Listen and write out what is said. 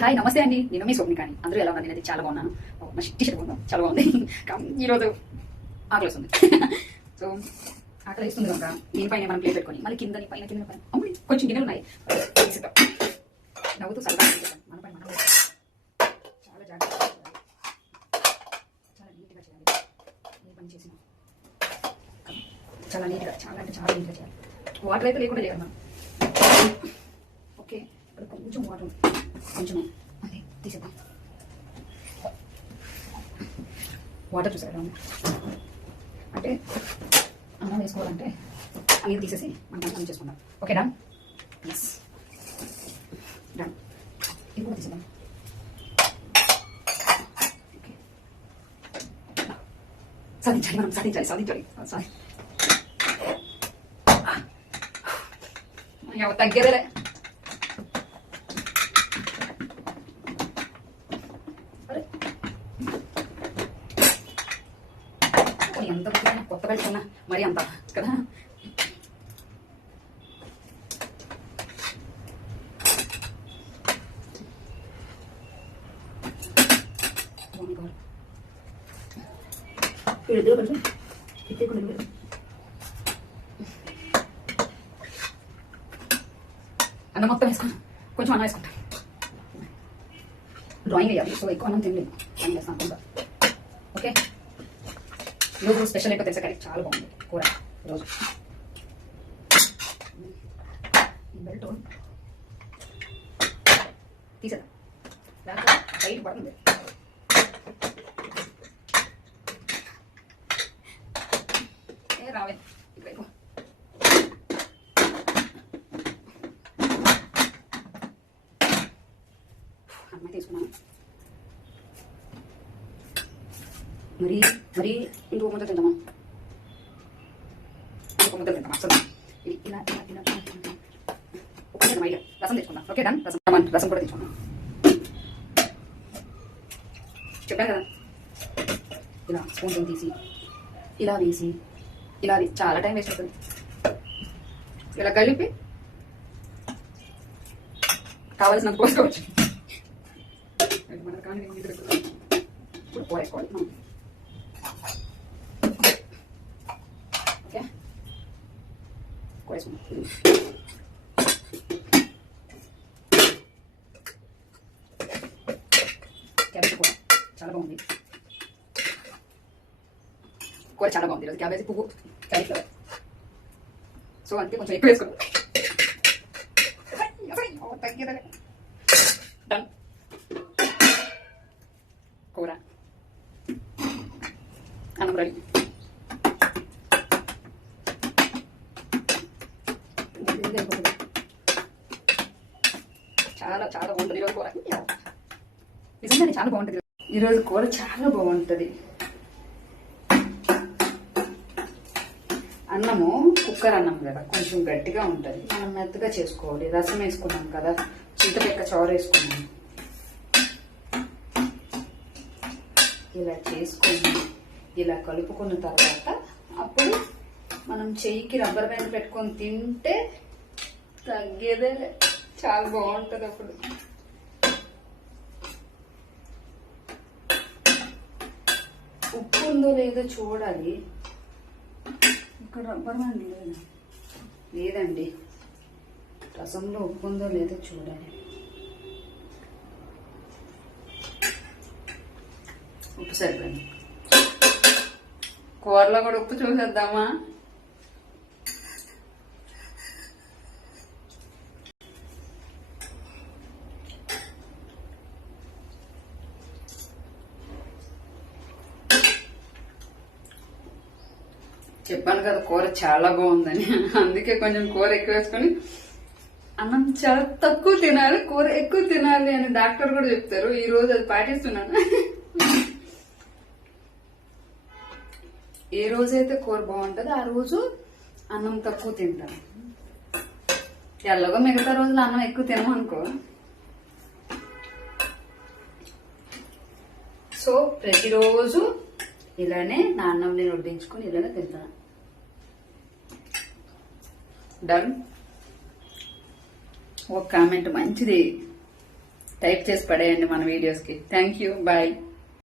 Hi నమస్తే అండి, నేను మీ స్వప్ని. కానీ అందరూ ఎలా ఉన్నారు? నేనైతే చాలా బాగున్నాను. నా టీషర్ట్ బాగున్నాను, చాలా బాగుంది. ఈరోజు ఆకలి వస్తుంది. సో ఆకలి వేస్తుంది కనుక దీనిపైన మనం ప్లేట్ పెట్టుకొని మళ్ళీ కింద పైన అమ్ముడి కొంచెం గిన్నెలు ఉన్నాయి నవ్వుతూ సరదా మన పైన మనం చాలా జాగ్రత్తగా చాలా నీట్గా చేయాలి. ఏ పని చేసినా చాలా నీట్గా, చాలా అంటే చాలా నీట్గా చేయాలి. వాటర్ అయితే లేకుండా చేయాలి మనం. ఓకే, ఇప్పుడు కొంచెం వాటర్ కొంచెం అదే తీసేద్దాం. వాటర్ చూసారా అంటే అన్నం వేసుకోవాలంటే నీరు తీసేసి మనం అన్నం చేసుకుందాం. Okay done. Yes done. ఇది కూడా తీసేద్దాం. ఓకే, సాధించాలి మనం, సాధించాలి సాధించాలి సారీ తగ్గేదేలే. ఎంత కొత్త పెట్టుకున్నా మరి అంత కదా. కొంచెం అన్నం మొత్తం వేసుకున్నా, కొంచెం అన్నం వేసుకుంటా. డ్రాయింగ్ వేయాలి, సో ఎక్కువ అన్నం తినలేదు. డ్రాయింగ్ వేస్తాను కొంత. ఓకే, ఈరోజు స్పెషల్ ఏంటో తెలుసా? కర్రీ చాలా బాగుంది కూర ఈరోజు. బెల్ట్ తీసేదా లేకపోతే బయట పడుతుంది. ఏ రావే ఇటువైపు. అమ్మాయి తీసుకున్నాను. మరి మరి ఇంకో ముద్ద తింటామా? ఇంకో ముద్ద తింటామా? అసలు ఇది ఇలా ఇలా ఇలా ఒకటే మైగా రసం తెచ్చుకుందాం. Okay done. రసం కూడా తెచ్చుకుందాం. చెప్పాను కదా, ఇలా స్పూన్ తీసి ఇలా వేసి ఇలా చాలా టైం వేస్ట్ అవుతుంది. ఇలా కలిపి కావాల్సినంత పోసుకోవచ్చు. మన కానీ ఇప్పుడు పోసుకోవాలి మనం. ఓకే, కోరేసుకుందాం. క్యాబేజీ కూర చాలా బాగుంది. కూర చాలా బాగుంది ఈరోజు. క్యాబేజీ పువ్వు, క్యాలీఫ్లవర్. సో అందుకే కొంచెం ఎక్కువ వేసుకున్నాం. డన్. కూర అన్నం రెడీ. చాలా చాలా బాగుంటుంది ఈరోజు కూర. నిజంగానే చాలా బాగుంటుంది ఈరోజు కూర, చాలా బాగుంటుంది. అన్నము కుక్కర్ అన్నం కదా, కొంచెం గట్టిగా ఉంటుంది. మనం మెత్తగా చేసుకోవాలి. రసం వేసుకున్నాం కదా, చింతపిక్క చారు వేసుకున్నాం. ఇలా చేసుకొని ఇలా కలుపుకున్న తర్వాత అప్పుడు మనం చెయ్యికి రబ్బర్ బ్యాండ్ పెట్టుకొని తింటే తగ్గేదే. చాలా బాగుంటుంది అప్పుడు. ఉప్పు ఉందో లేదో చూడాలి. ఇక్కడ రబ్బర్ బ్యాండ్ లేదండి. రసంలో ఉప్పు ఉందో లేదో చూడాలి. ఉప్పు సరిపోయింది. కూరలో కూడా ఉప్పు చూసేద్దామా? చెప్పాను కదా కూర చాలా బాగుందని. అందుకే కొంచెం కూర ఎక్కువ వేసుకొని, అన్నం చాలా తక్కువ తినాలి, కూర ఎక్కువ తినాలి అని డాక్టర్ కూడా చెప్తారు. ఈ రోజు అది పాటిస్తున్నాను. ఏ రోజైతే కూర బాగుంటుందో ఆ రోజు అన్నం తక్కువ తింటాను. ఎలాగో మిగతా రోజులు అన్నం ఎక్కువ తినమనుకో. సో ప్రతిరోజు ఇలానే నా అన్నం నేను వడ్డించుకొని ఇలానే తింటాను. డన్. ఒక కామెంట్ మంచిది. టైప్ చేసి పడేయండి మన వీడియోస్ కి. Thank you, bye.